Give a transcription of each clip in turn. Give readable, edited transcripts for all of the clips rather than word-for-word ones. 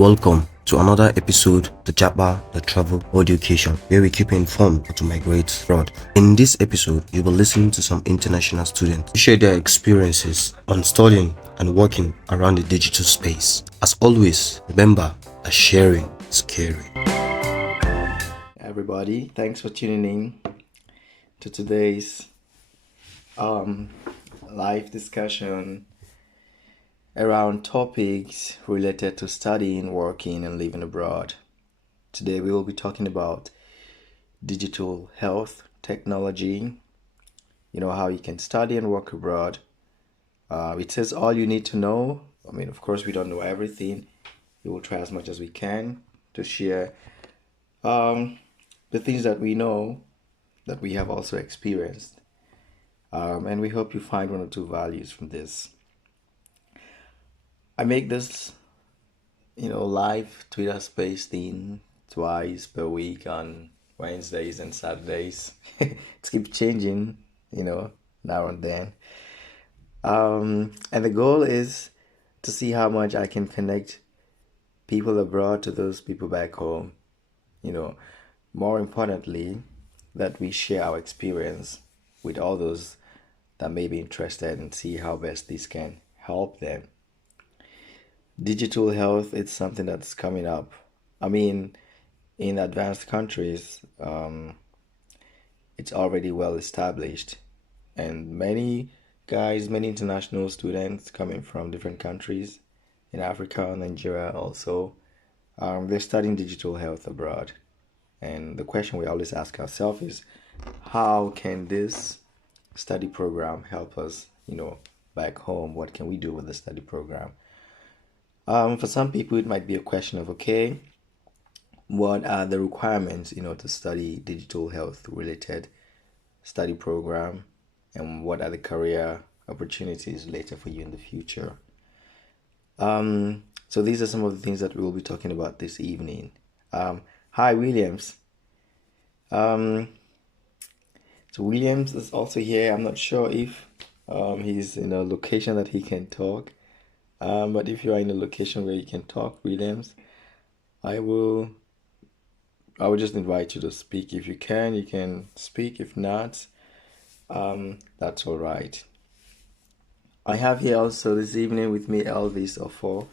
Welcome to another episode of the Japa, the Travel Education, where we keep you informed how to migrate abroad. In this episode, you will listen to some international students share their experiences on studying and working around the digital space. As always, remember that sharing is caring. Everybody, thanks for tuning in to today's live discussion around topics related to studying, working, and living abroad. Today we will be talking about digital health technology, how you can study and work abroad. It says all you need to know. Of course, we don't know everything. We will try as much as we can to share the things that we know that we have also experienced. And we hope you find one or two values from this. I make this, live Twitter space thing twice per week on Wednesdays and Saturdays. It keeps changing, now and then. And the goal is to see how much I can connect people abroad to those people back home. More importantly, that we share our experience with all those that may be interested and see how best this can help them. Digital health, it's something that's coming up. In advanced countries, it's already well established, and many international students coming from different countries in Africa, Nigeria also, they're studying digital health abroad. And the question we always ask ourselves is, how can this study program help us, back home? What can we do with the study program? For some people, it might be a question of, okay, what are the requirements, to study digital health related study program, and what are the career opportunities later for you in the future? So these are some of the things that we will be talking about this evening. Hi, Williams. So Williams is also here. I'm not sure if he's in a location that he can talk. But if you are in a location where you can talk, Williams, I will just invite you to speak. If you can speak. If not, that's all right. I have here also this evening with me Elvis Ofo.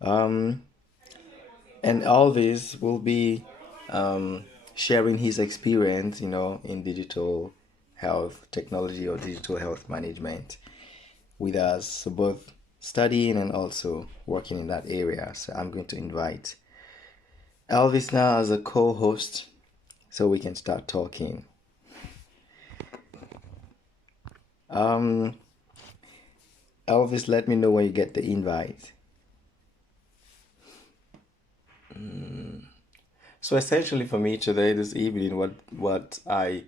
And Elvis will be sharing his experience, in digital health technology or digital health management with us. So both studying and also working in that area. So I'm going to invite Elvis now as a co-host so we can start talking. Elvis, let me know when you get the invite. So essentially for me today, this evening, what I'm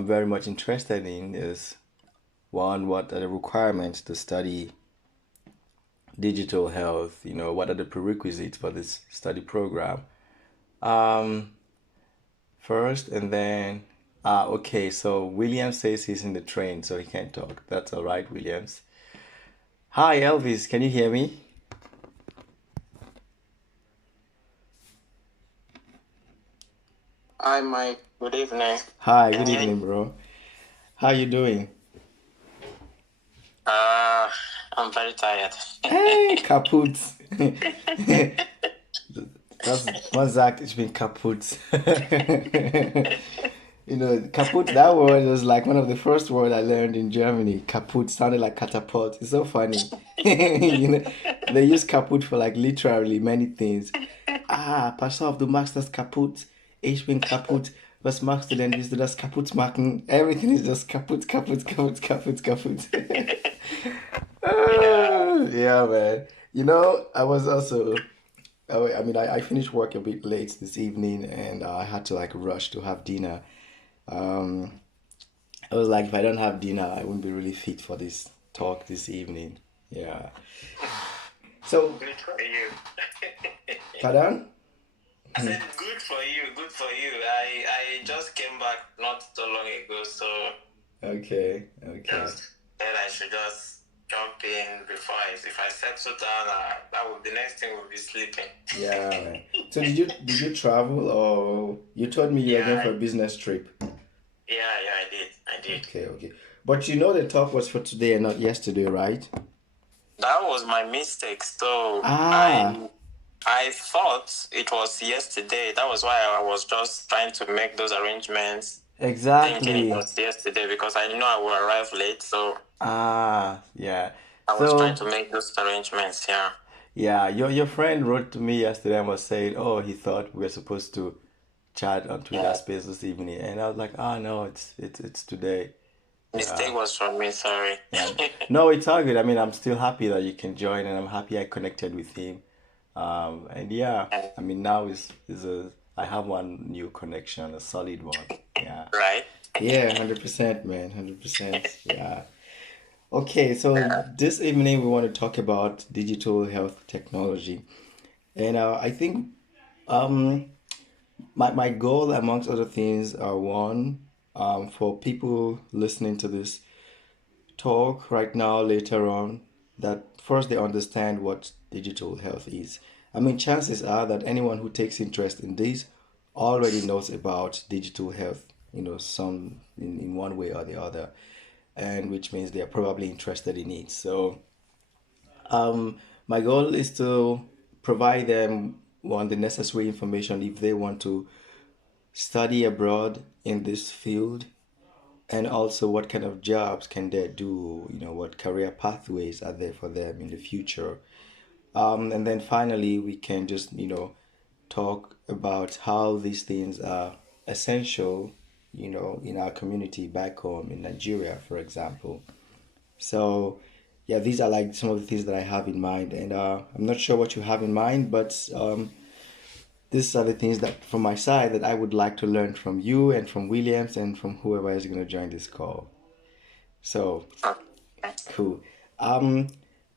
very much interested in is, one, what are the requirements to study digital health? What are the prerequisites for this study program? First, and then, okay, so William says he's in the train, so he can't talk. That's all right, Williams. Hi, Elvis, can you hear me? Hi, Mike. Good evening. Hi, good evening, bro. How you doing? I'm very tired. Hey, kaput. What's that? It's been kaput. Kaput, that word was like one of the first words I learned in Germany. Kaput sounded like catapult. It's so funny. They use kaput for like literally many things. Pass auf, du machst das kaputt. Ich bin kaputt. Was machst du denn? Willst du das kaputt machen? Everything is just kaputt, kaputt, kaputt, kaputt, kaputt. Yeah, man. I was also, I finished work a bit late this evening and I had to like rush to have dinner. I was like, if I don't have dinner, I wouldn't be really fit for this talk this evening. Yeah. So, Good for you. pardon? I said good for you. Good for you. I just came back not so long ago, so Okay. just said I should just jump in before if I settle down, that would the next thing will be sleeping. Yeah, man. So did you travel, or you told me you were Yeah, going for a business trip? yeah, I did. I did. Okay, okay. But you know the talk was for today and not yesterday, right? That was my mistake. So Ah, I thought it was yesterday. That was why I was just trying to make those arrangements, thinking it exactly. was yesterday because I knew I would arrive late. So Ah, yeah. I was trying So to make those arrangements. Yeah. yeah, your friend wrote to me yesterday and was saying, oh, he thought we were supposed to chat on Twitter Yeah. Space this evening, and I was like, ah, no, it's today. Mistake Yeah, was from me. Sorry. yeah. No, it's all good. I mean, I'm still happy that you can join, and I'm happy I connected with him. And yeah, I mean, now is a I have one new connection, a solid one. Yeah, Right. yeah, 100%, man, 100%. Yeah. Okay, so this evening we want to talk about digital health technology. And I think um, my goal, amongst other things, are one, for people listening to this talk right now, later on, that first they understand what digital health is. I mean, chances are that anyone who takes interest in this already knows about digital health, some in one way or the other, and which means they are probably interested in it. So my goal is to provide them one the necessary information if they want to study abroad in this field, and also what kind of jobs can they do, what career pathways are there for them in the future. And then finally we can just talk about how these things are essential, in our community back home in Nigeria, for example. So, yeah, these are like some of the things that I have in mind, and I'm not sure what you have in mind, but these are the things that, from my side, that I would like to learn from you and from Williams and from whoever is going to join this call. So, Okay. cool. Um,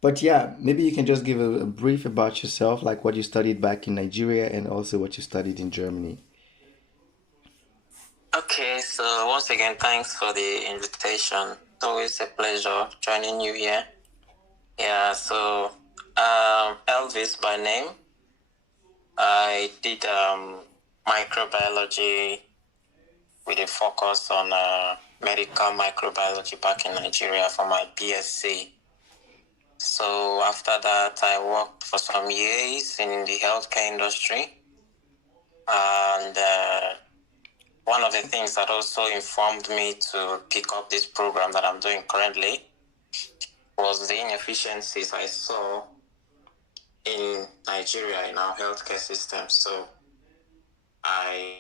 but yeah, maybe you can just give a brief about yourself, like what you studied back in Nigeria and also what you studied in Germany. Okay. So once again, thanks for the invitation. It's always a pleasure joining you here. Yeah. So Elvis by name. I did microbiology with a focus on medical microbiology back in Nigeria for my BSc. So after that, I worked for some years in the healthcare industry. And one of the things that also informed me to pick up this program that I'm doing currently was the inefficiencies I saw in Nigeria in our healthcare system. So I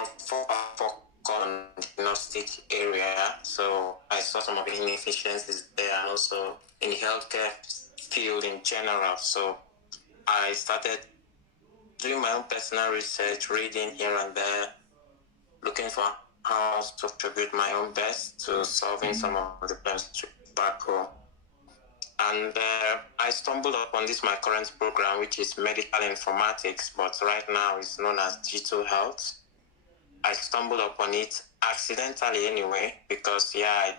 focus on diagnostic area. So I saw some of the inefficiencies there and also in the healthcare field in general. So I started doing my own personal research, reading here and there, looking for how to contribute my own best to solving some of the problems back home. And I stumbled upon this my current program, which is medical informatics, but right now it's known as digital health. I stumbled upon it accidentally anyway, because I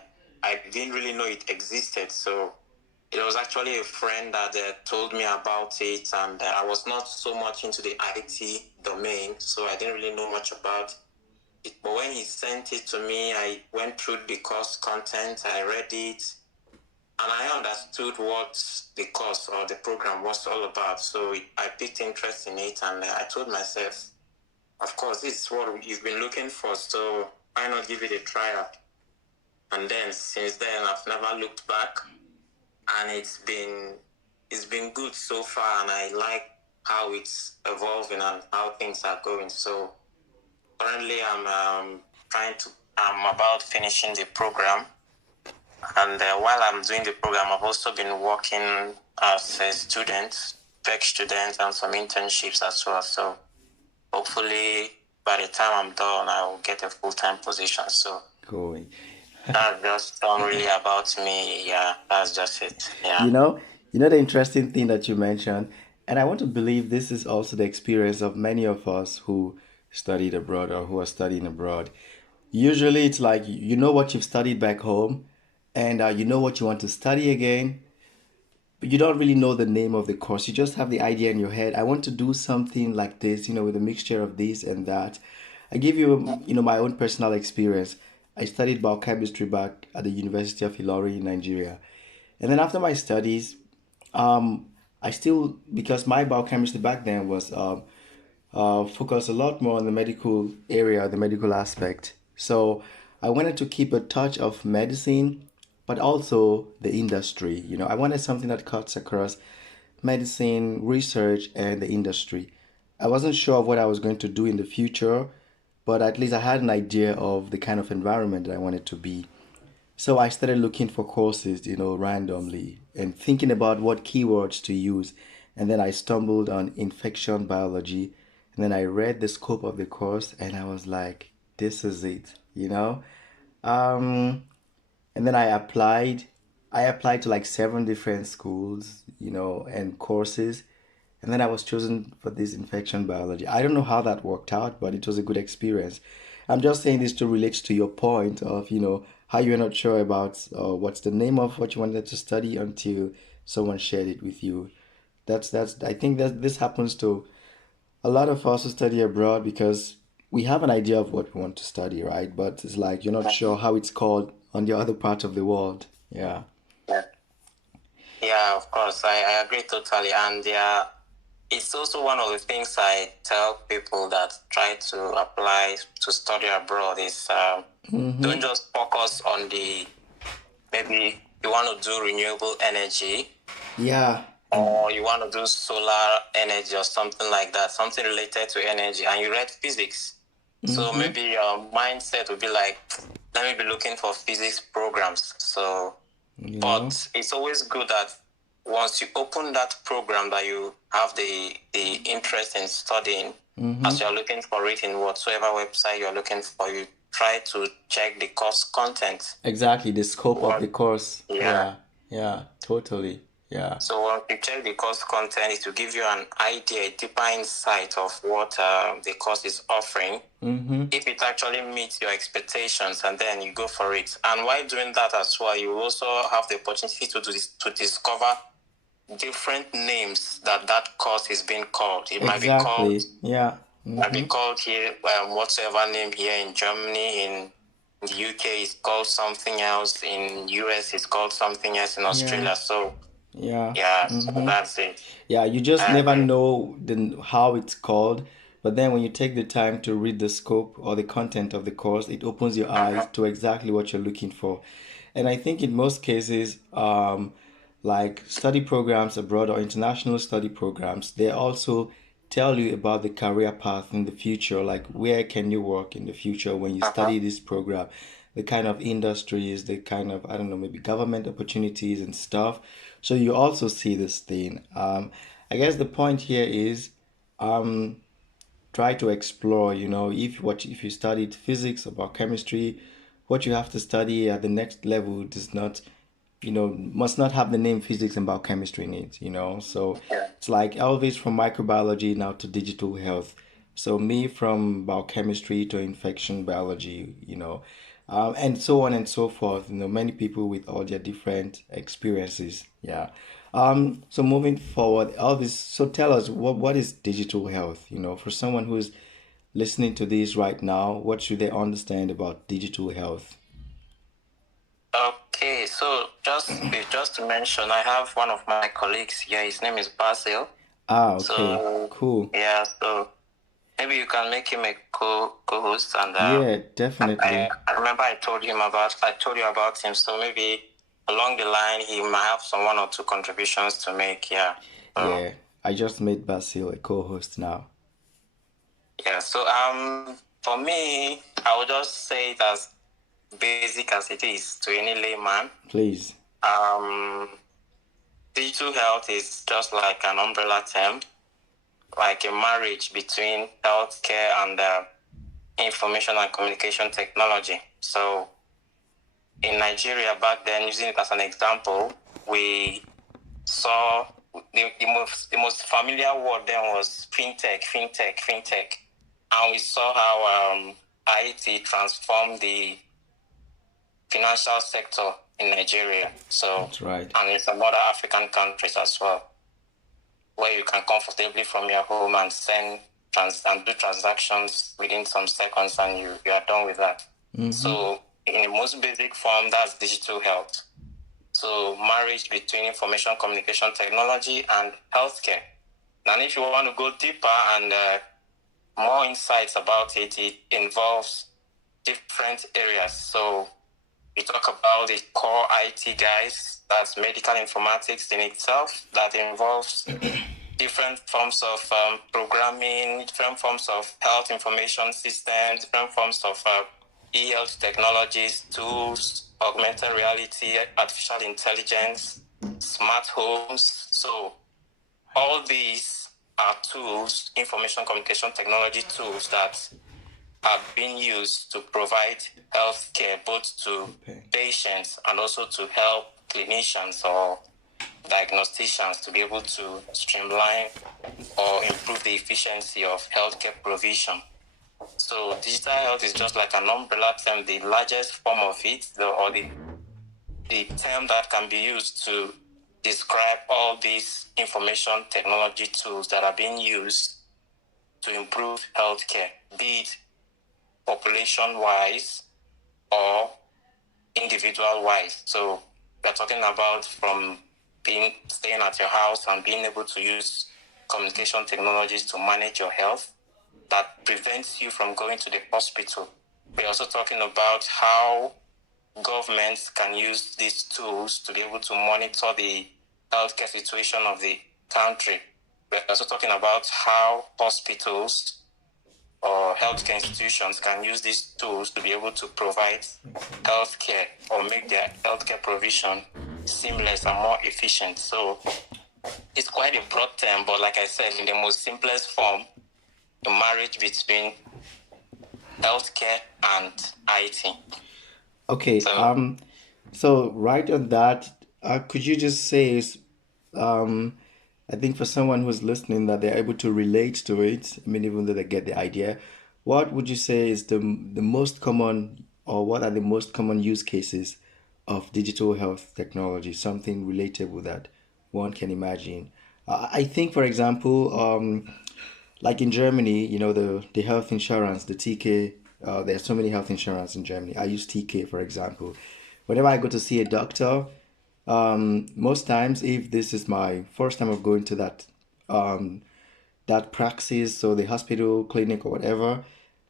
didn't really know it existed. So it was actually a friend that told me about it, and I was not so much into the IT domain, so I didn't really know much about it. But when he sent it to me, I went through the course content, I read it, and I understood what the course or the program was all about. So I picked interest in it, and I told myself, of course, this is what you've been looking for, so why not give it a try? And then since then, I've never looked back, and it's been good so far, and I like how it's evolving and how things are going. So currently, I'm about finishing the program, and while I'm doing the program, I've also been working as a student, tech student, and some internships as well. So hopefully, by the time I'm done, I will get a full-time position. So Cool. that's just really about me. Yeah, that's just it. Yeah. You know, the interesting thing that you mentioned, and I want to believe this is also the experience of many of us who studied abroad or who are studying abroad. Usually it's like you know what you've studied back home, and you know what you want to study again, but you don't really know the name of the course. You just have the idea in your head. I want to do something like this, with a mixture of this and that. I give you, my own personal experience. I studied biochemistry back at the University of Ilorin in Nigeria. And then after my studies, um, I still, because my biochemistry back then was focused a lot more on the medical area, the medical aspect. So I wanted to keep a touch of medicine, but also the industry. I wanted something that cuts across medicine, research, and the industry. I wasn't sure of what I was going to do in the future, but at least I had an idea of the kind of environment that I wanted to be. So I started looking for courses, randomly and thinking about what keywords to use. And then I stumbled on infection biology. And then I read the scope of the course and I was like, this is it. Um, and then I applied. I applied to like seven different schools, and courses. And then I was chosen for this infection biology. I don't know how that worked out, but it was a good experience. I'm just saying this to relate to your point of, how you're not sure about what's the name of what you wanted to study until someone shared it with you. I think that this happens to a lot of us who study abroad because we have an idea of what we want to study, right? But it's like you're not sure how it's called on the other part of the world. Yeah. Yeah, yeah, of course, I agree totally. And yeah, it's also one of the things I tell people that try to apply to study abroad is don't just focus on maybe you want to do renewable energy Yeah. or you want to do solar energy or something like that, something related to energy, and you read physics. So maybe your mindset would be like, let me be looking for physics programs. So, You know? but it's always good that once you open that program that you have the interest in studying, as you're looking for it in whatsoever website you're looking for, you try to check the course content. Exactly, the scope of the course. Yeah. Yeah, totally. Yeah. So once you check the course content, it will give you an idea, a deeper insight of what the course is offering. If it actually meets your expectations, and then you go for it. And while doing that as well, you will also have the opportunity to discover different names that course is being called. It might be called, Exactly. Yeah. might be called here, whatsoever name here in Germany, in the UK is called something else, in US it's called something else, in Australia. So Yeah. yeah, so that's it. Yeah, you just never know how it's called, but then when you take the time to read the scope or the content of the course, it opens your eyes to exactly what you're looking for. And I think in most cases, like study programs abroad or international study programs, they also tell you about the career path in the future, like where can you work in the future when you study this program, the kind of industries, the kind of, I don't know, maybe government opportunities and stuff. So you also see this thing. I guess the point here is try to explore, if you studied physics or chemistry, what you have to study at the next level does not, must not have the name physics and biochemistry in it. So it's like Elvis from microbiology now to digital health. So me from biochemistry to infection biology, and so on and so forth. Many people with all their different experiences. Yeah. So moving forward, Elvis, so tell us what is digital health? For someone who's listening to this right now, what should they understand about digital health? Okay, so just to mention, I have one of my colleagues here. His name is Basil. Ah, okay, So cool. yeah, so maybe you can make him a co-host, and Yeah, definitely. I remember I told you about him. So maybe along the line he might have some one or two contributions to make. Yeah. Yeah, I just made Basil a co-host now. Yeah. So for me, I would just say it as basic as it is to any layman. Please. Um, Digital health is just like an umbrella term, like a marriage between healthcare and information and communication technology. So in Nigeria back then, using it as an example, we saw the most familiar word then was fintech, and we saw how IT transformed the financial sector in Nigeria. So That's right. and in some other African countries as well, where you can comfortably from your home and and do transactions within some seconds, and you are done with that. So in the most basic form, that's digital health. So marriage between information communication technology and healthcare. And if you want to go deeper and more insights about it, it involves different areas. So we talk about the core IT guys, that's medical informatics in itself, that involves different forms of programming, different forms of health information systems, different forms of e-health technologies, tools, augmented reality, artificial intelligence, smart homes. So all these are tools, information communication technology tools that are being used to provide health care both to patients and also to help clinicians or diagnosticians to be able to streamline or improve the efficiency of healthcare provision. So digital health is just like an umbrella term, the largest form of it, or the term that can be used to describe all these information technology tools that are being used to improve healthcare, be it population-wise or individual-wise. So we're talking about from staying at your house and being able to use communication technologies to manage your health that prevents you from going to the hospital. We're also talking about how governments can use these tools to be able to monitor the healthcare situation of the country. We're also talking about how hospitals or healthcare institutions can use these tools to be able to provide healthcare or make their healthcare provision seamless and more efficient. So it's quite a broad term, but like I said, in the most simplest form, the marriage between healthcare and IT. Okay. So right on that, could you just say, I think for someone who's listening that they're able to relate to it, I mean, even though they get the idea, what would you say is the most common, or what are the most common use cases of digital health technology? Something relatable that one can imagine. I think, for example, like in Germany, the health insurance, the TK. There's so many health insurance in Germany. I use TK, for example. Whenever I go to see a doctor, most times, if this is my first time of going to that praxis, so the hospital, clinic, or whatever,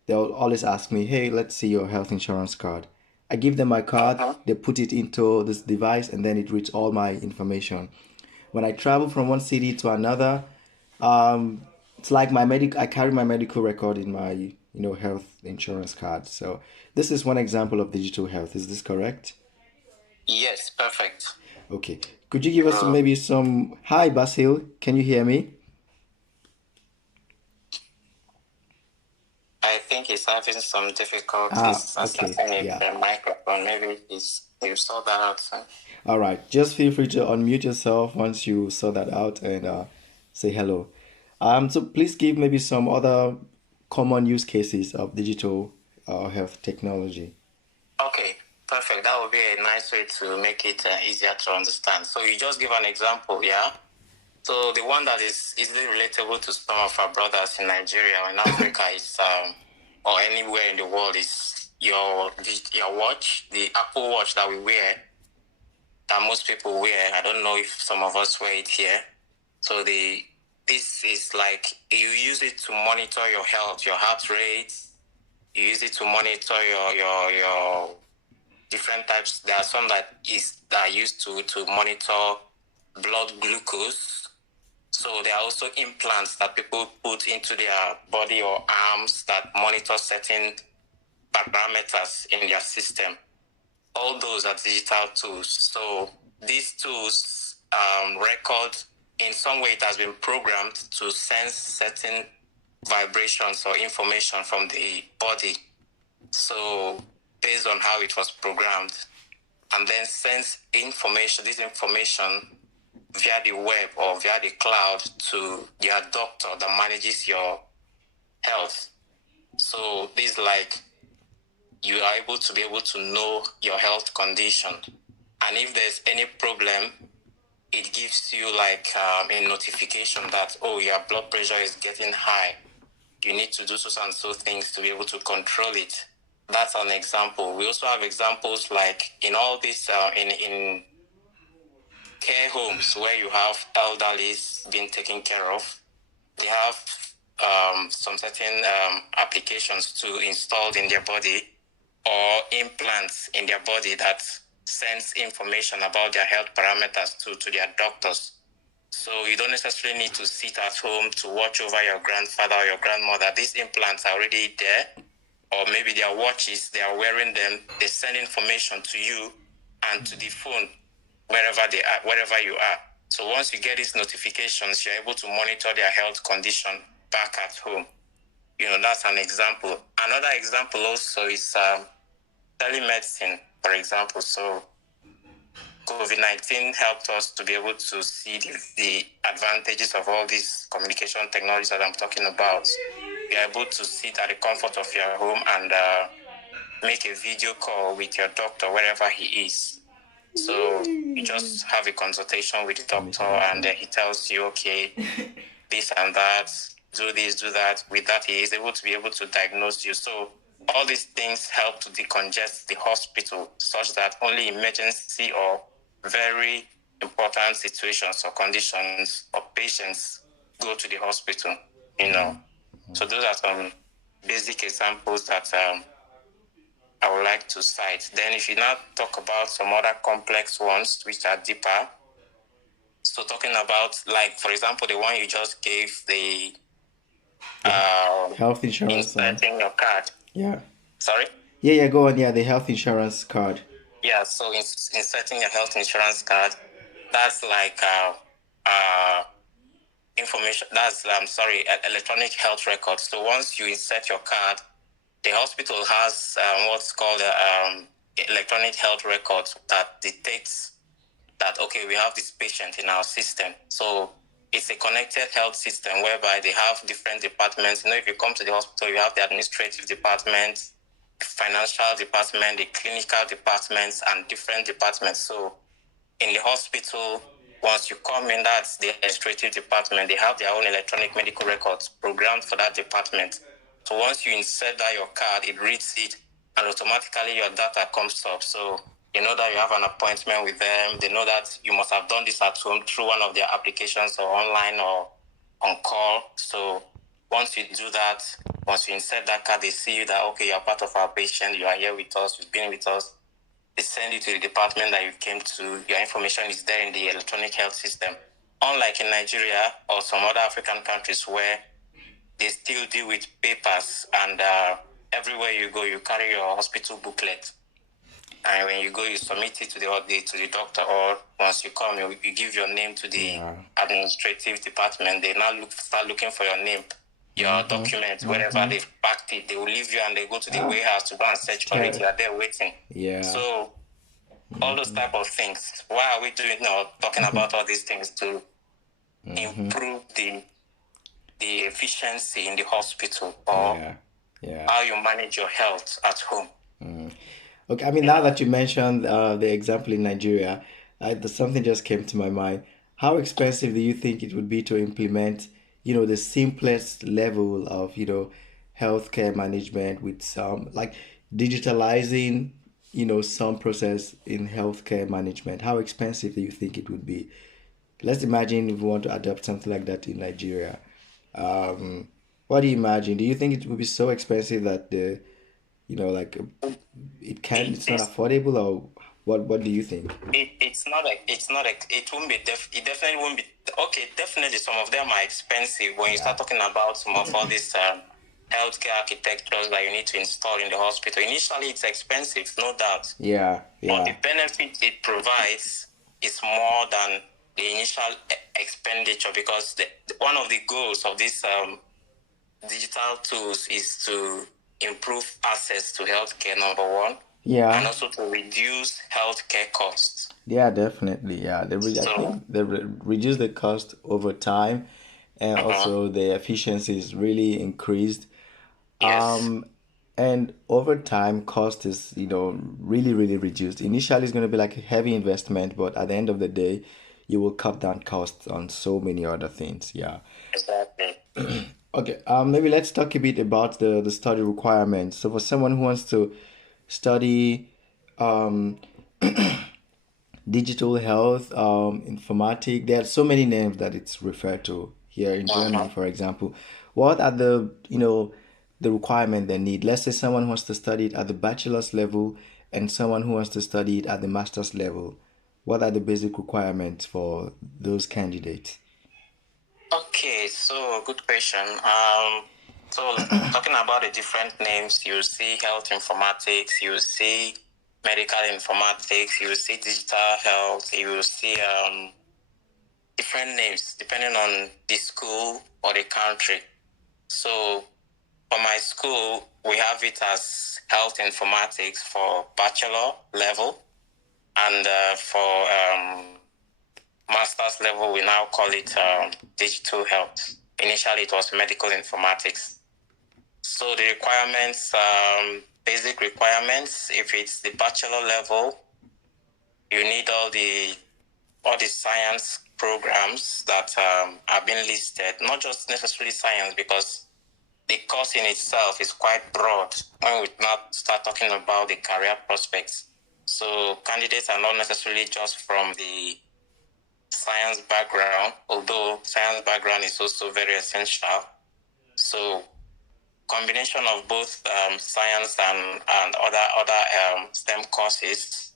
they'll always ask me, "Hey, let's see your health insurance card." I give them my card, they put it into this device, and then it reads all my information. When I travel from one city to another, it's like I carry my medical record in my health insurance card. So this is one example of digital health. Is this correct? Yes, perfect. Okay. Could you give us maybe some... Hi, Basil. Can you hear me? I think he's having some difficulties Okay. accessing Yeah. the microphone. Maybe you saw that out. All right. Just feel free to unmute yourself once you saw that out and say hello. So please give maybe some other common use cases of digital health technology. Okay, perfect. That would be a nice way to make it easier to understand. So you just give an example, yeah? So the one that is easily relatable to some of our brothers in Nigeria or in Africa is, or anywhere in the world, is your watch, the Apple Watch that we wear, that most people wear. I don't know if some of us wear it here. So this is like, you use it to monitor your health, your heart rate. You use it to monitor your different types. There are some that are used to monitor blood glucose. So there are also implants that people put into their body or arms that monitor certain parameters in their system. All those are digital tools. So these tools record, in some way it has been programmed to sense certain vibrations or information from the body. So based on how it was programmed, and then sends this information via the web or via the cloud to your doctor that manages your health. So this is like, you are able to know your health condition. And if there's any problem, it gives you like a notification that, oh, your blood pressure is getting high. You need to do so and so things to be able to control it. That's an example. We also have examples like in all this, in care homes where you have elderly being taken care of. They have some certain applications to installed in their body or implants in their body that sends information about their health parameters to their doctors. So you don't necessarily need to sit at home to watch over your grandfather or your grandmother. These implants are already there, or maybe their watches, they are wearing them. They send information to you and to the phone wherever you are. So once you get these notifications, you're able to monitor their health condition back at home. That's an example. Another example also is telemedicine, for example. So COVID-19 helped us to be able to see the advantages of all these communication technologies that I'm talking about. You're able to sit at the comfort of your home and make a video call with your doctor wherever he is. So you just have a consultation with the doctor and he tells you, okay, this and that, do this, do that. With that, he is able to diagnose you. So all these things help to decongest the hospital such that only emergency or very important situations or conditions or patients go to the hospital, So those are some basic examples that I would like to cite. Then if you now talk about some other complex ones, which are deeper, so talking about, like, for example, the one you just gave, the Health insurance one. inserting your card. Yeah. Sorry? Yeah, go on. Yeah, the health insurance card. Yeah, so inserting your health insurance card, that's like information, that's, electronic health record. So once you insert your card, the hospital has what's called electronic health records that dictates that, okay, we have this patient in our system. So it's a connected health system whereby they have different departments. If you come to the hospital, you have the administrative department, financial department, the clinical departments, and different departments. So in the hospital, once you come in, that's the administrative department. They have their own electronic medical records programmed for that department. So once you insert that your card, it reads it, and automatically your data comes up. So you know that you have an appointment with them. They know that you must have done this at home through one of their applications or online or on call. So once you do that, once you insert that card, they see that, okay, you're part of our patient, you are here with us, you've been with us. They send you to the department that you came to. Your information is there in the electronic health system. Unlike in Nigeria or some other African countries where they still deal with papers, and everywhere you go, you carry your hospital booklet. And when you go, you submit it to the doctor, or once you come, you give your name to the administrative department. They now start looking for your name, your documents, wherever they've packed it. They will leave you and they go to the warehouse to go and search for it. You are there waiting. Yeah. So all those type of things. Why are we talking about all these things to improve the efficiency in the hospital, or how you manage your health at home? Okay, I mean, now that you mentioned the example in Nigeria, something just came to my mind. How expensive do you think it would be to implement, the simplest level of, healthcare management with some, like digitalizing, some process in healthcare management? How expensive do you think it would be? Let's imagine if we want to adopt something like that in Nigeria. What do you imagine? Do you think it would be so expensive that like it's not affordable, or what do you think? It won't be, it definitely won't be, okay, definitely some of them are expensive when you start talking about some of all these healthcare architectures that you need to install in the hospital. Initially, it's expensive, no doubt. Yeah. But the benefit it provides is more than the initial expenditure, because one of the goals of these digital tools is to improve access to healthcare, number one. Yeah. And also to reduce healthcare costs. Yeah, definitely. Yeah, I think they reduce the cost over time, and also the efficiency is really increased. Yes. And over time, cost is, really, really reduced. Initially, it's going to be like a heavy investment, but at the end of the day, you will cut down costs on so many other things. Yeah. Exactly. Okay. Maybe let's talk a bit about the study requirements. So for someone who wants to study um, digital health, informatic. There are so many names that it's referred to here in Germany, Uh-huh. for example. What are the requirement they need? Let's say someone wants to study it at the bachelor's level and someone who wants to study it at the master's level. What are the basic requirements for those candidates? Okay, so good question. So talking about the different names, you see health informatics, you see medical informatics, you see digital health, you see different names depending on the school or the country. So for my school, we have it as health informatics for bachelor level, and for master's level, we now call it digital health. Initially, it was medical informatics. So the requirements, basic requirements, if it's the bachelor level, you need all the science programs that are being listed, not just necessarily science, because the course in itself is quite broad when we now start talking about the career prospects. So candidates are not necessarily just from the science background, although science background is also very essential. So combination of both science and other STEM courses.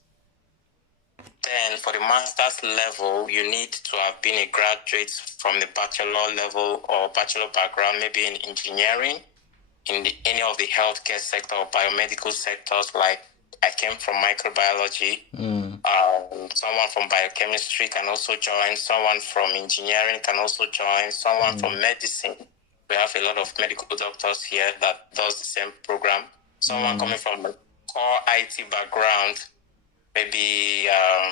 Then for the master's level, you need to have been a graduate from the bachelor level or bachelor background, maybe in engineering, in any of the healthcare sector or biomedical sectors. Like I came from microbiology. Someone from biochemistry can also join. Someone from engineering can also join. Someone from medicine. We have a lot of medical doctors here that does the same program. Someone coming from a core IT background, maybe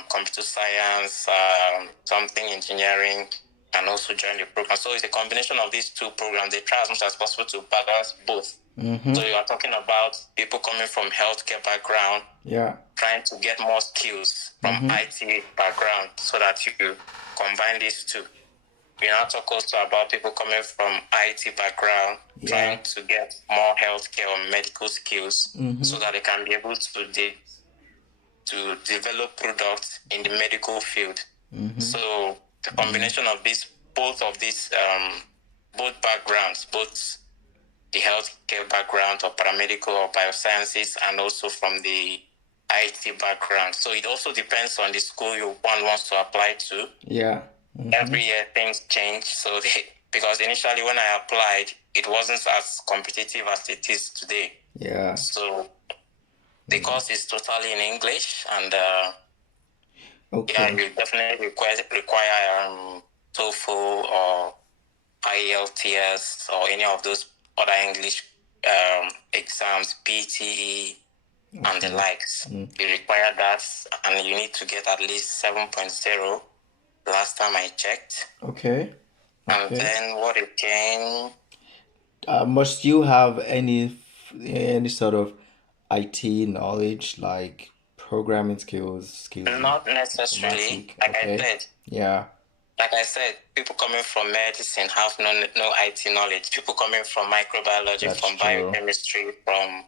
computer science, something engineering, can also join the program. So it's a combination of these two programs. They try as much as possible to balance both. So you are talking about people coming from healthcare background, Yeah. trying to get more skills from IT background so that you combine these two. We now talk also about people coming from IT background, trying to get more healthcare or medical skills so that they can be able to develop products in the medical field. So the combination of both of these, both backgrounds, both the healthcare background or paramedical or biosciences, and also from the IT background. So it also depends on the school one wants to apply to. Yeah. Every year things change. So because initially when I applied, it wasn't as competitive as it is today. Yeah. So the course is totally in English, and Okay. you definitely require TOEFL or IELTS or any of those other English exams, PTE, and the likes. You require that, and you need to get at least 7.0 last time I checked. Okay. And then what again? Must you have any sort of IT knowledge, like programming skills in Not necessarily. informatic? Like Okay. I said, Yeah. people coming from medicine have no IT knowledge. People coming from microbiology, That's from true. biochemistry, from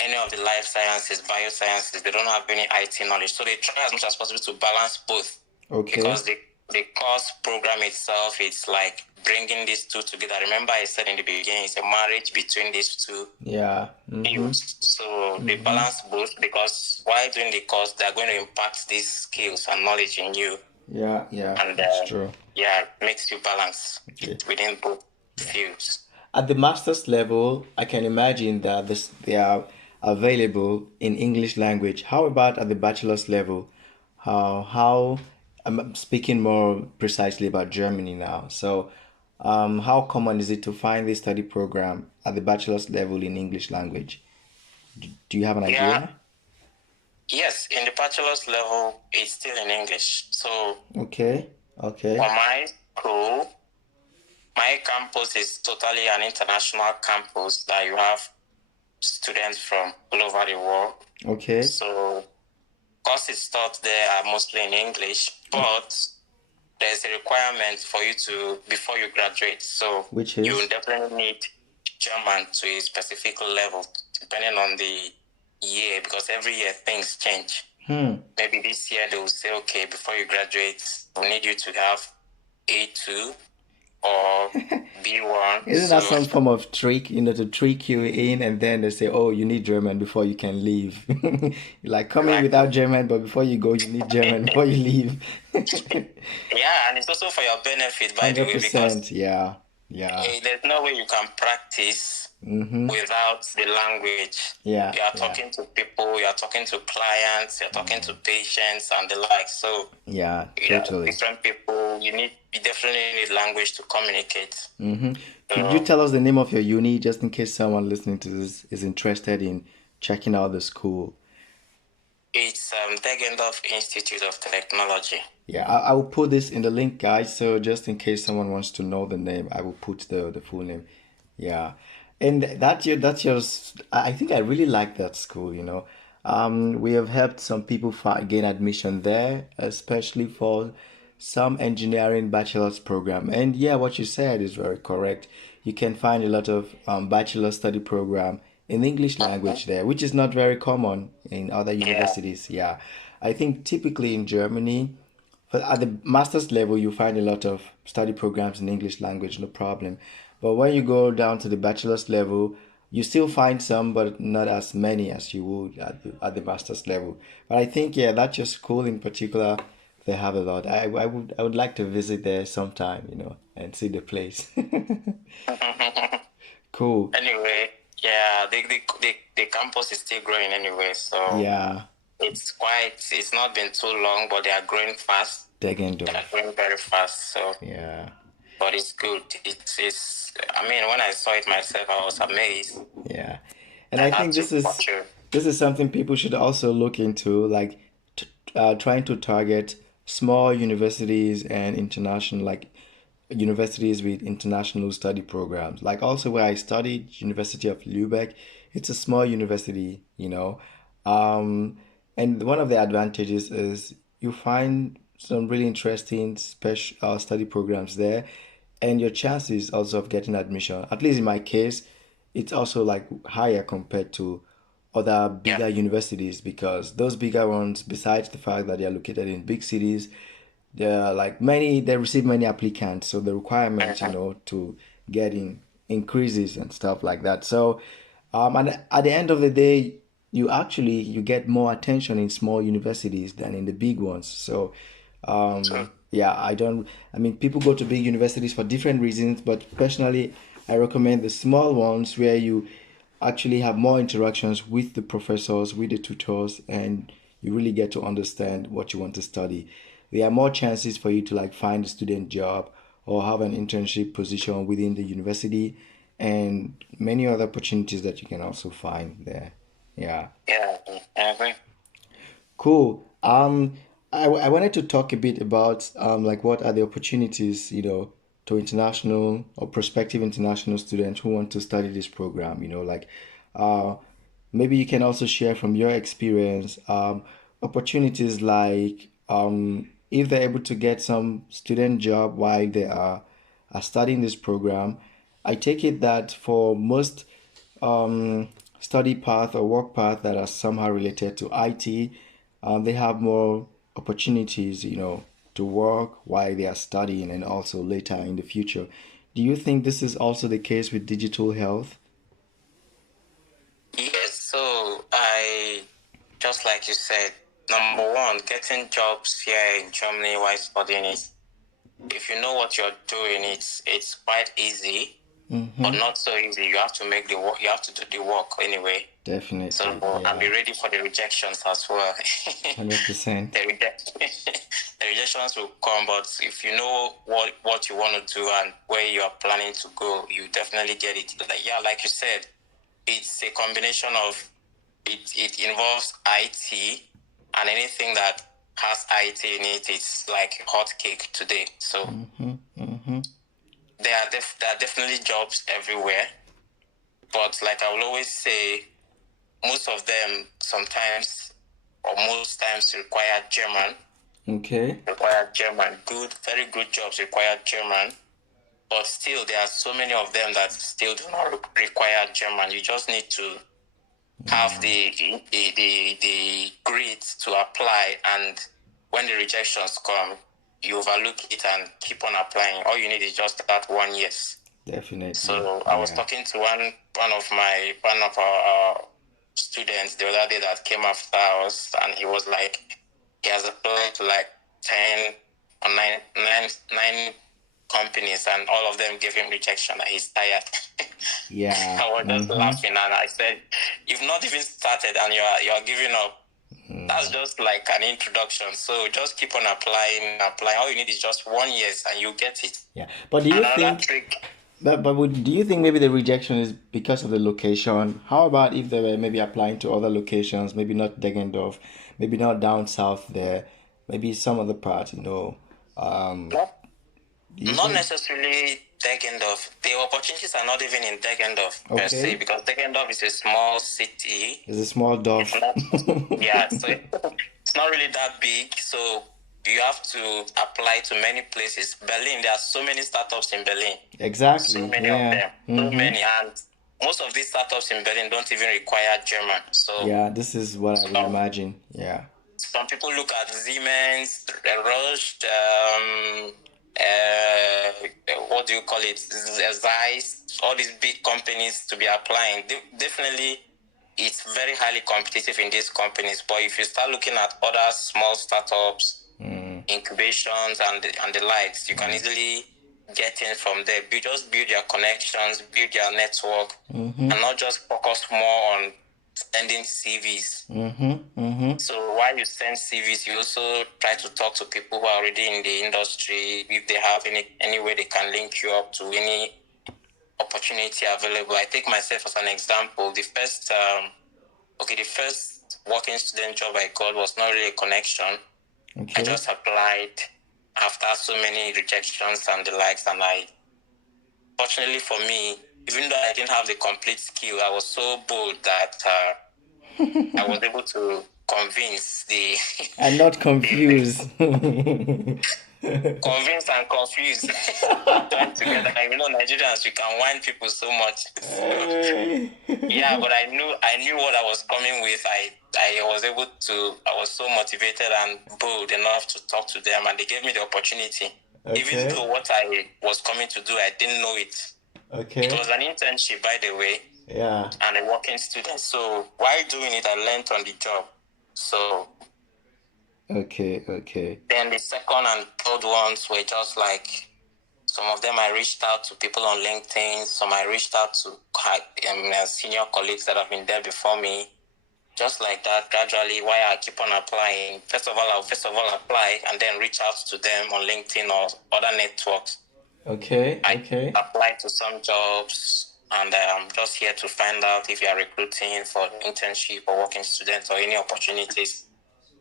any of the life sciences, biosciences, they don't have any IT knowledge. So they try as much as possible to balance both. Okay. Because the course program itself, it's like bringing these two together. Remember I said in the beginning, it's a marriage between these two Yeah. fields. So they balance both, because while doing the course, they're going to impact these skills and knowledge in you. Yeah. Yeah. And That's true. it makes you balance Okay. within both fields. At the master's level, I can imagine that they are available in English language. How about at the bachelor's level? How I'm speaking more precisely about Germany now. So, how common is it to find this study program at the bachelor's level in English language? Do you have an idea? Yes, in the bachelor's level, it's still in English. So Okay. Okay. for my school, my campus is totally an international campus that you have students from all over the world. Okay. So courses taught there are mostly in English, but there's a requirement for you to, before you graduate. So Which is? you definitely need German to a specific level, depending on the year, because every year things change. Maybe this year they will say, okay, before you graduate, we need you to have A2 or B1. Isn't that some form of trick, to trick you in, and then they say, oh, you need German before you can leave. Like, come in without German, but before you go, you need German before you leave. Yeah, and it's also for your benefit, by the way, because 100%, yeah. there's no way you can practice without the language. Yeah. You are talking to people, you are talking to clients, you're talking to patients and the like. So yeah, you know, totally. different people, you definitely need language to communicate. Could you tell us the name of your uni, just in case someone listening to this is interested in checking out the school? It's Degendorf Institute of Technology. Yeah, I will put this in the link, guys. So just in case someone wants to know the name, I will put the full name. Yeah, and I think I really like that school. We have helped some people gain admission there, especially for some engineering bachelor's program. And yeah, what you said is very correct. You can find a lot of bachelor study program in English language there, which is not very common in other universities. Yeah, I think typically in Germany, but at the master's level, you find a lot of study programs in English language, no problem. But when you go down to the bachelor's level, you still find some, but not as many as you would at the master's level. But I think, yeah, that's your school in particular. They have a lot. I would like to visit there sometime, and see the place. Cool. Anyway, yeah, the campus is still growing anyway, so Yeah, it's not been too long, but they are growing fast. They Degendorf. are growing very fast, so Yeah, but it's good. I mean, when I saw it myself, I was amazed. yeah. And I I had think to this is watch it. this is something people should also look into, like trying to target small universities and international, like universities with international study programs. Like also where I studied, University of Lübeck, it's a small university, um, and one of the advantages is you find some really interesting special study programs there, and your chances also of getting admission, at least in my case, it's also like higher compared to other bigger universities, because those bigger ones, besides the fact that they are located in big cities, they receive many applicants, so the requirement, to getting increases and stuff like that. So and at the end of the day, you get more attention in small universities than in the big ones. So yeah, I mean, people go to big universities for different reasons, but personally, I recommend the small ones where you actually have more interactions with the professors, with the tutors, and you really get to understand what you want to study. There are more chances for you to like find a student job or have an internship position within the university, and many other opportunities that you can also find there. Yeah. Yeah, I agree. Cool. I wanted to talk a bit about like what are the opportunities, to international or prospective international students who want to study this program, like uh maybe you can also share from your experience opportunities like if they're able to get some student job while they are studying this program. I take it that for most study path or work path that are somehow related to IT, they have more opportunities, to work while they are studying and also later in the future. Do you think this is also the case with digital health? Yes, so just like you said, number one, getting jobs here in Germany while studying is, if you know what you're doing, it's quite easy, but not so easy. You have to make the work. You have to do the work anyway. Definitely, So and be ready for the rejections as well. 100%. The rejections will come, but if you know what you want to do and where you are planning to go, you definitely get it. Like you said, it's a combination of it involves IT, and anything that has IT in it, it's like hot cake today. So there are definitely jobs everywhere, but like I will always say, most of them sometimes or most times require German. Okay. Require German. Good, very good jobs require German. But still, there are so many of them that still do not require German. You just need to have the grit to apply, and when the rejections come, you overlook it and keep on applying. All you need is just that 1 year. Definitely. So I was talking to one of our students the other day that came after us, and he was like, he has applied to like 10 or nine companies, and all of them gave him rejection, and he's tired. Yeah. I was just laughing, and I said, "You've not even started, and you're giving up. That's just like an introduction. So just keep on applying. All you need is just 1 year, and you get it." Yeah. But do you Another think trick. do you think maybe the rejection is because of the location? How about if they were maybe applying to other locations, maybe not Deggendorf, maybe not down south there, maybe some other part, Not, do you not think? necessarily Deggendorf. The opportunities are not even in Deggendorf per se, Okay. because Deggendorf is a small city. It's a small It's Dorf. not, yeah, so it's not really that big. So you have to apply to many places. Berlin, there are so many startups in Berlin. So Exactly. many of Yeah. them. So many. And most of these startups in Berlin don't even require German. So Yeah, this is what I would some, imagine. Yeah. some people look at Siemens, Roche, what do you call it? Zeiss, all these big companies to be applying. Definitely, it's very highly competitive in these companies. But if you start looking at other small startups, incubations and the likes, you can easily get in from there. You just build your connections, build your network, and not just focus more on sending CVs. So while you send CVs, you also try to talk to people who are already in the industry. If they have any way they can link you up to any opportunity available. I take myself as an example. The first working student job I got was not really a connection. I Okay. just applied after so many rejections and the likes, and fortunately for me, even though I didn't have the complete skill, I was so bold that I was able to convince the And not confused. convince and confuse join together. You know, Nigerians, we can whine people so much. Yeah, but I knew what I was coming with. I was able to. I was so motivated and bold enough to talk to them, and they gave me the opportunity. Even though what I was coming to do, I didn't know it. Okay. It was an internship, by the way, Yeah. and a working student. So while doing it, I learned on the job. So Okay. then the second and third ones were just like, some of them I reached out to people on LinkedIn. Some I reached out to senior colleagues that have been there before me. Just like that, gradually, while I keep on applying, first of all apply and then reach out to them on LinkedIn or other networks. Okay. I applied to some jobs, and I'm just here to find out if you are recruiting for internship or working students or any opportunities,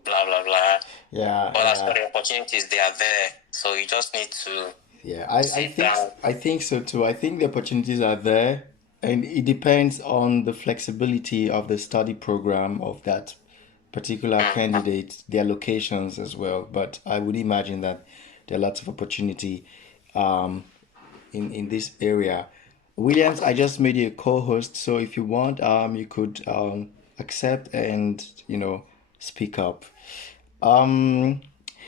blah, blah, blah. Yeah. But as for the opportunities, they are there. So you just need to Yeah, I sit think down. I think so too. I think the opportunities are there, and it depends on the flexibility of the study program of that particular candidate, their locations as well. But I would imagine that there are lots of opportunity um, in this area. Williams, I just made you a co-host, so if you want, you could accept and speak up. Um,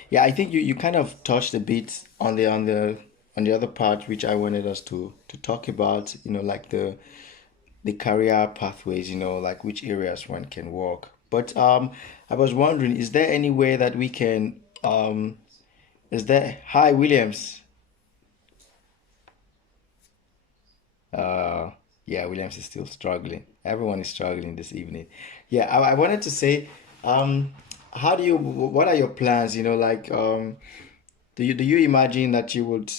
yeah, I think you kind of touched a bit on the other part which I wanted us to talk about, like the career pathways, like which areas one can work. But I was wondering, is there any way that we can is there Hi Williams. Uh yeah, Williams is still struggling. Everyone is struggling this evening. Yeah, I wanted to say, how do you what are your plans, like do you imagine that you would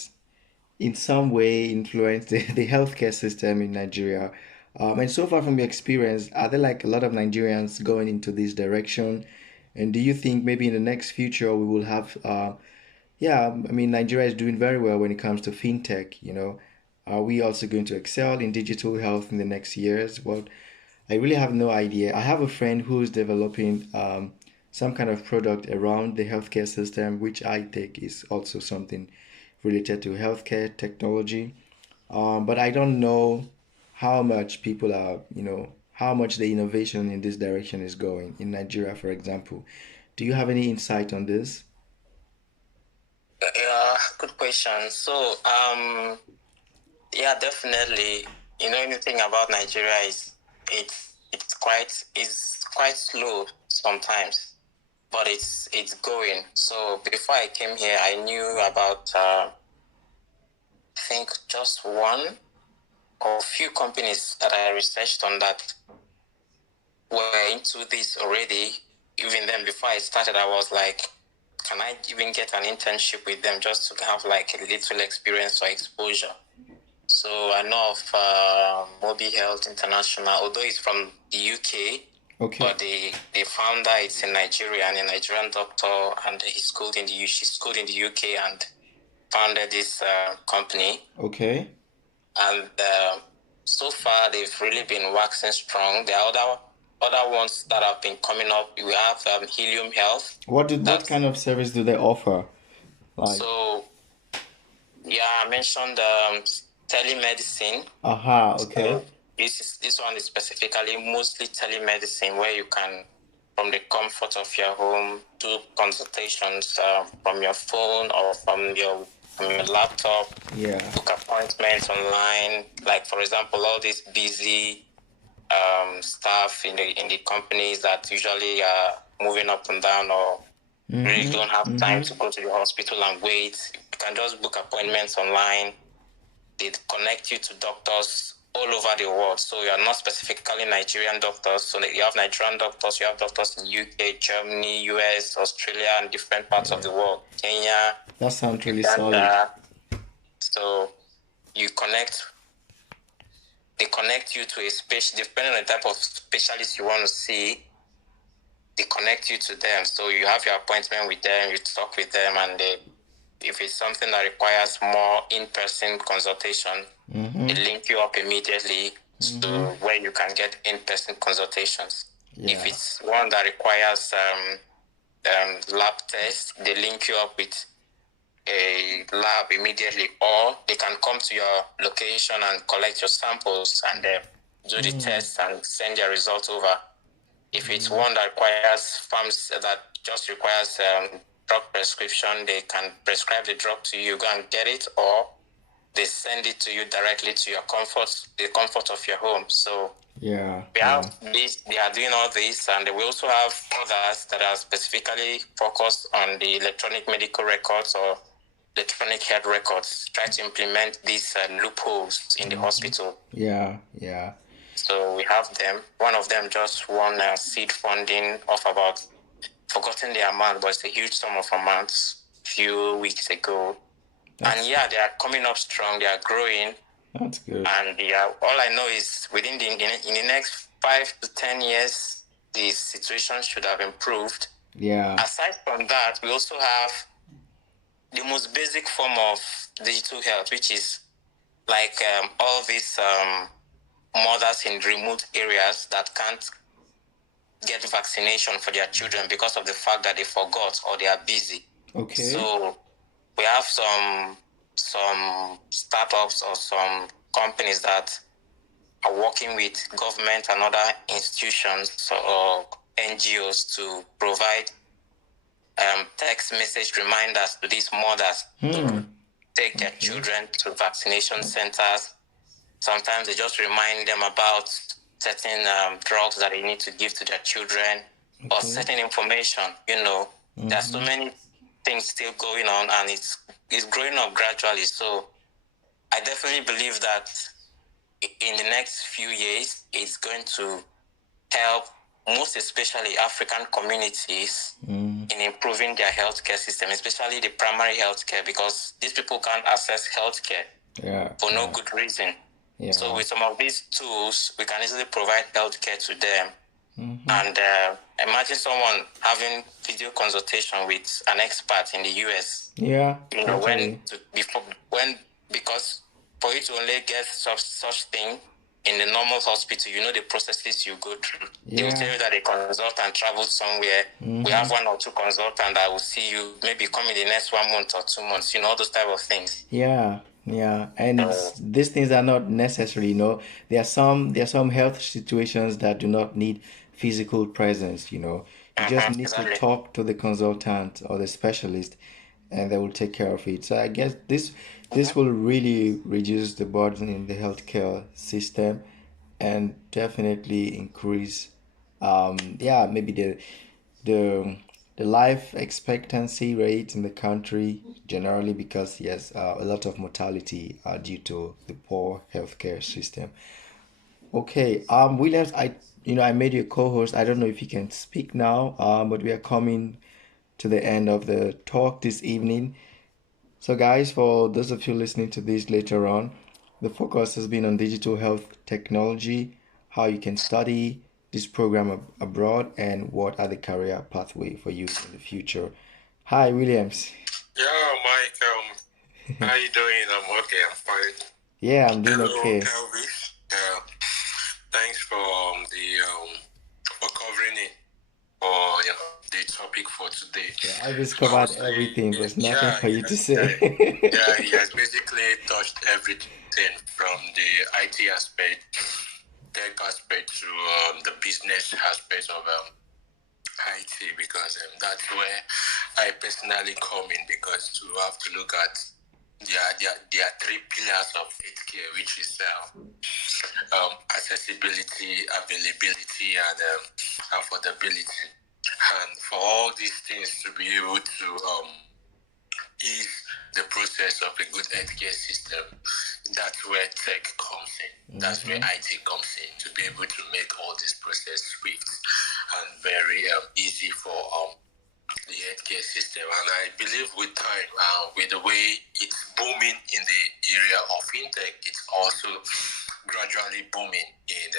in some way influence the healthcare system in Nigeria? And so far from your experience, are there like a lot of Nigerians going into this direction? And do you think maybe in the next future we will have, yeah, I mean, Nigeria is doing very well when it comes to fintech, Are we also going to excel in digital health in the next years? Well, I really have no idea. I have a friend who's developing some kind of product around the healthcare system, which I think is also something related to healthcare technology. But I don't know how much people are, how much the innovation in this direction is going in Nigeria, for example. Do you have any insight on this? Yeah, good question. So, yeah, definitely. Anything about Nigeria is it's quite slow sometimes, but it's going. So before I came here, I knew about I think just one or few companies that I researched on that were into this already. Even then, before I started, I was like, can I even get an internship with them just to have like a little experience or exposure? So I know of Mobi Health International, although it's from the UK, Okay. but the founder is in Nigeria and a Nigerian doctor, and she schooled in the UK and founded this company. Okay. And so far they've really been waxing strong. There are other ones that have been coming up. We have Helium Health. What kind of service do they offer? Like, So yeah, I mentioned telemedicine. aha, So okay. this one is specifically mostly telemedicine, where you can, from the comfort of your home, do consultations from your phone or from your laptop. Yeah. Book appointments online. Like for example, all these busy staff in the companies that usually are moving up and down or really don't have time to go to the hospital and wait. You can just book appointments online. They connect you to doctors all over the world. So you are not specifically Nigerian doctors. So you have Nigerian doctors, you have doctors in UK, Germany, US, Australia, and different parts of the world. Kenya, That sounds really solid. Uganda. So you they connect you to a special, depending on the type of specialist you want to see, they connect you to them. So you have your appointment with them, you talk with them, and if it's something that requires more in-person consultation, they link you up immediately to where you can get in-person consultations. Yeah. If it's one that requires lab tests, they link you up with a lab immediately, or they can come to your location and collect your samples and do the tests and send their results over. If it's one that requires farms that just requires drug prescription, they can prescribe the drug to you, go and get it, or they send it to you directly to the comfort of your home. So Yeah. we have this, they are doing all this, and we also have others that are specifically focused on the electronic medical records or electronic health records, try to implement these loopholes in the hospital. Yeah. Yeah. So we have them. One of them just won seed funding of about, forgotten the amount, but it's a huge sum of amounts a few weeks ago. And yeah, they are coming up strong. They are growing. That's good. And yeah, all I know is within in the next 5 to 10 years, the situation should have improved. Yeah. Aside from that, we also have the most basic form of digital health, which is like all these mothers in remote areas that can't get vaccination for their children because of the fact that they forgot or they are busy. Okay. So we have some startups or some companies that are working with government and other institutions or NGOs to provide text message reminders to these mothers to take their children to vaccination centers. Sometimes they just remind them about certain drugs that they need to give to their children or certain information. There's so many things still going on, and it's growing up gradually. So I definitely believe that in the next few years, it's going to help most especially African communities in improving their healthcare system, especially the primary healthcare, because these people can't access healthcare for no good reason. Yeah. So with some of these tools, we can easily provide healthcare to them. And imagine someone having video consultation with an expert in the US. Yeah. Because for you to only get such thing in the normal hospital, you know the processes you go through. They will tell Yeah. you that a consultant traveled somewhere. We have 1 or 2 consultants that will see you, maybe come in the next 1 month or 2 months, all those type of things. Yeah, yeah, and these things are not necessary, There are some health situations that do not need physical presence, You just need to Exactly. talk to the consultant or the specialist, and they will take care of it. So I guess this will really reduce the burden in the healthcare system, and definitely increase, yeah, maybe the the life expectancy rate in the country generally, because yes, a lot of mortality are due to the poor healthcare system. Okay, Williams, I made you a co-host. I don't know if you can speak now, but we are coming to the end of the talk this evening. So, guys, for those of you listening to this later on, the focus has been on digital health technology, how you can study this program abroad, and what are the career pathway for you in the future. Hi, Williams. Yeah, Mike, how you doing? I'm okay, I'm fine. Yeah, I'm doing Hello, okay. Kelvis. Yeah, thanks for for covering it for the topic for today. Yeah, I've just I covered was everything. saying, There's nothing yeah, for you yeah, to yeah, say. yeah. He has basically touched everything from the IT aspect, tech aspect to the business aspect of IT, because that's where I personally come in, because to have to look at there are 3 pillars of healthcare, which is accessibility, availability, and affordability. And for all these things to be able to ease the process of a good healthcare system, that's where tech comes in. That's where IT comes in, to be able to make all this process swift and very easy for the healthcare system. And I believe with time, with the way it's booming in the area of fintech, it's also gradually booming in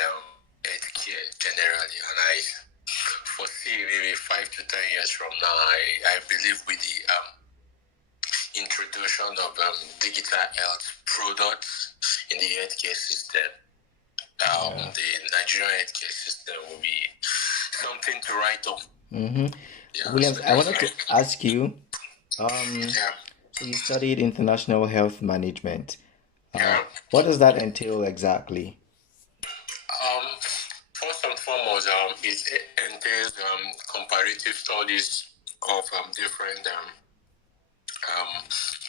healthcare generally. And I foresee maybe 5 to 10 years from now, I believe with the introduction of digital health products in the healthcare system, the Nigerian healthcare system will be something to write up. Yeah, Williams, so I that's wanted to ask you, yeah. so you studied international health management. Yeah. What does that entail exactly? First and foremost, it entails comparative studies of different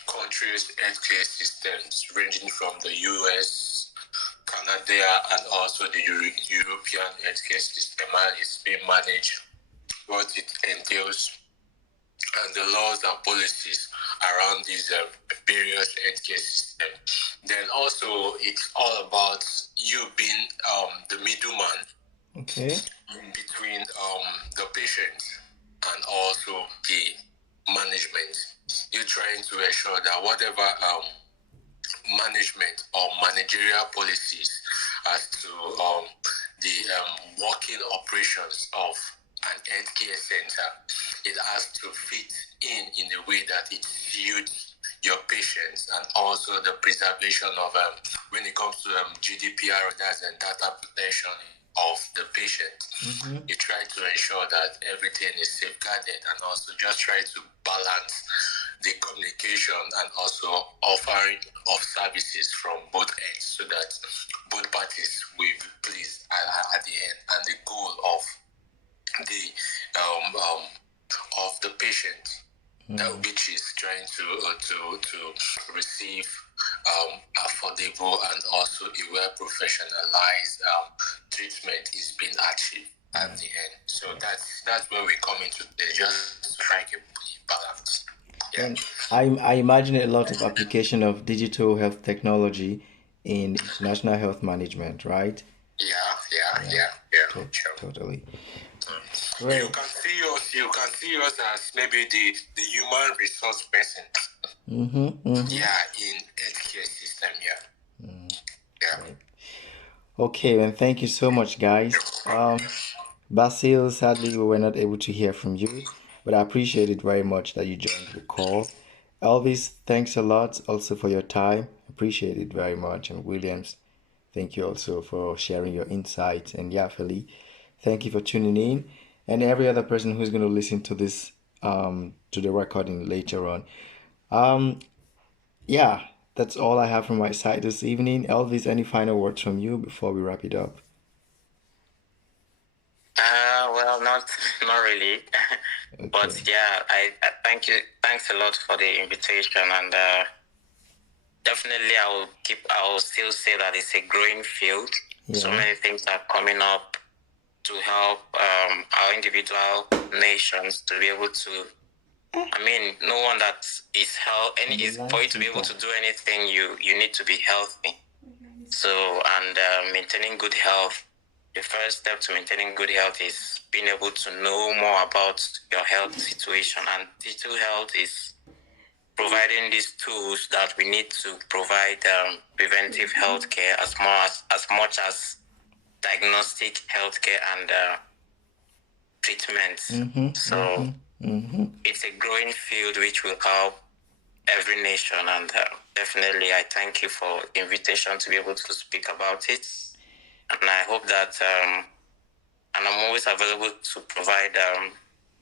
countries' healthcare systems, ranging from the US, Canada, and also the European healthcare system, and it's being managed, what it entails, and the laws and policies around these various healthcare systems. Then also, it's all about you being the middleman Okay. between the patient and also the management. You're trying to ensure that whatever management or managerial policies as to the working operations of an healthcare center, it has to fit in a way that it suits your patients, and also the preservation of when it comes to GDPR, that's data protection of the patient. You try to ensure that everything is safeguarded, and also just try to balance the communication and also offering of services from both ends, so that both parties will be pleased at the end, and the goal of the of the patient, which is trying to receive affordable and also a well professionalized treatment, is being achieved at the end. So that's where we come into play, just strike a balance. Yeah. And I imagine a lot of application of digital health technology in international health management, right? Yeah. Sure. Totally. You Great. can see us as maybe the human resource person. Yeah, in healthcare system. Yeah. Okay, and thank you so much, guys. Basil, sadly, we were not able to hear from you, but I appreciate it very much that you joined the call. Elvis, thanks a lot also for your time. Appreciate it very much. And Williams, Thank you also for sharing your insights. And yeah, Philly, thank you for tuning in. And every other person who's going to listen to this, to the recording later on. Um, yeah, that's all I have from my side this evening. Elvis, any final words from you before we wrap it up? Well, not really. But Okay. yeah, I thank you. Thanks a lot for the invitation, and definitely I will still say that it's a growing field. So Yeah. many things are coming up to help our individual nations to be able to. I mean, no one that is for you to be able to do anything, you need to be healthy. So, and maintaining good health, the first step to maintaining good health is being able to know more about your health situation. And digital health is providing these tools that we need to provide preventive healthcare as much as diagnostic healthcare and treatments. So it's a growing field which will help every nation, and definitely I thank you for the invitation to be able to speak about it. And I hope that, and I'm always available to provide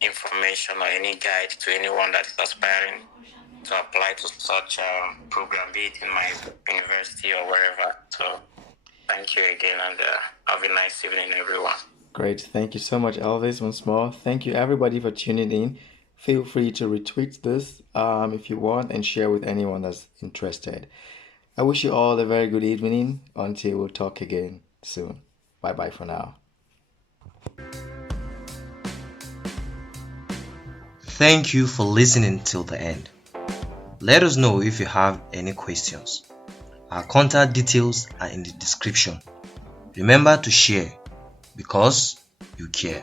information or any guide to anyone that is aspiring to apply to such a program, be it in my university or wherever. So thank you again, and have a nice evening, everyone. Great. Thank you so much, Elvis, once more. Thank you, everybody, for tuning in. Feel free to retweet this if you want and share with anyone that's interested. I wish you all a very good evening until we'll talk again soon. Bye bye for now. Thank you for listening till the end. Let us know if you have any questions. Our contact details are in the description. Remember to share because you care.